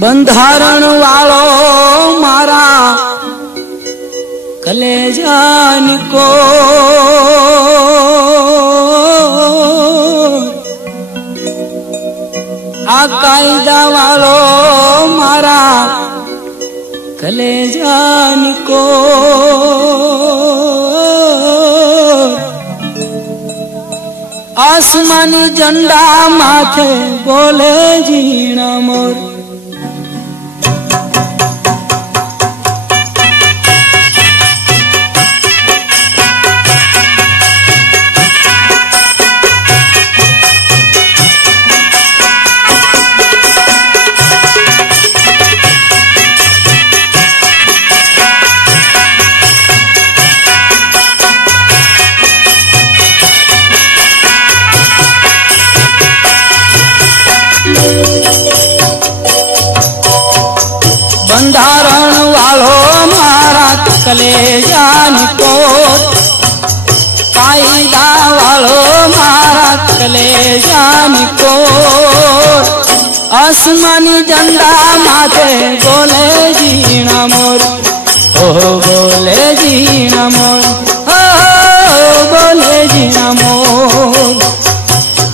બંધારણ વાળો મારા કલેજાની કો આ કાયદા વાળો મારા કલેજાની કો આસમાની ઝંડા માથે બોલે ઝીણા મોર બંધારણ વાળો મારા કલેજાની કોટ કાયદા વાળો મારા કલેજાની કોટ આસમાની ઝંડા માથે બોલે ઝીણા મોર બોલે ઝીણા મોર બોલે ઝીણા મોર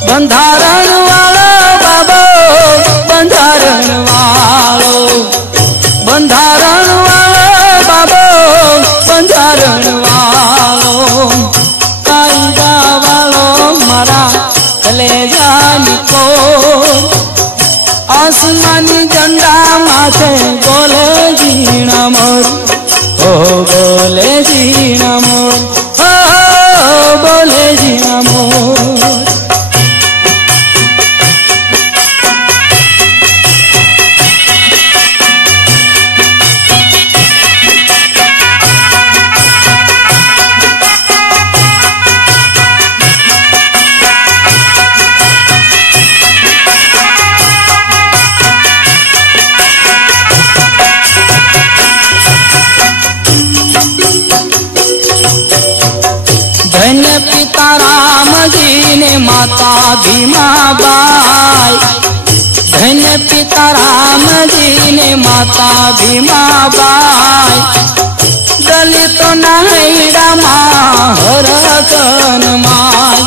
બંધારણ વાળો બાબો બંધારણ વાળો બંધારણ વાળો બાબો બંધારણ વાળો કાયદા વાળો મારા કલેજાની કોટ આસમાની ઝંડા માથે બોલે ઝીણા મોર બોલે ઝીણા મોર બોલે ઝીણા મોર धन्य पिता राम जी ने माता भीमा बाई धन्य पिता राम जी ने माता भीमा बाई दलित नहीं रमा हर कन माई